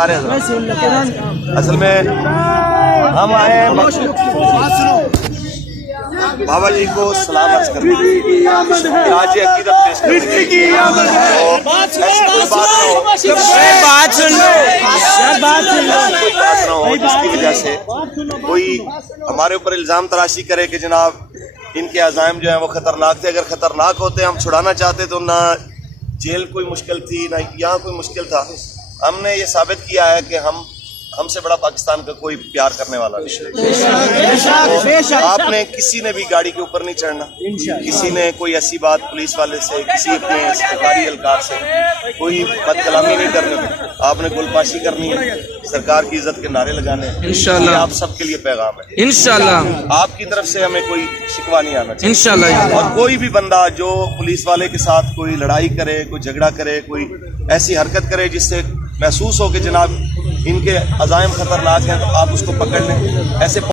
सारे असल में हम आए हैं बाबा जी को सलाम अर्ज करने आज ये अकीदत पेश करने जिसकी वजह से कोई हमारे ऊपर इल्ज़ाम तराशी करे कि जनाब इनके अज़ाइम जो है वो खतरनाक थे। अगर खतरनाक होते हम छुड़ाना चाहते तो ना जेल कोई मुश्किल थी ना यहाँ कोई मुश्किल था। हमने ये साबित किया है कि हमसे बड़ा पाकिस्तान का कोई प्यार करने वाला नहीं। आपने किसी ने भी गाड़ी के ऊपर नहीं चढ़ना, किसी ने कोई ऐसी बात पुलिस वाले से, किसी अपने सरकारी एहलकार से कोई बदकलामी नहीं करनी। आपने गुलबाशी करनी है, सरकार की इज्जत के नारे लगाने हैं। इंशाल्लाह आप सबके लिए पैगाम है। इंशाल्लाह आपकी तरफ से हमें कोई शिकवा नहीं आना चाहिए। इंशाल्लाह और कोई भी बंदा जो पुलिस वाले के साथ कोई लड़ाई करे, कोई झगड़ा करे, कोई ऐसी हरकत करे जिससे महसूस हो कि जनाब इनके अज़ाइम खतरनाक हैं, तो आप उसको पकड़ लें। ऐसे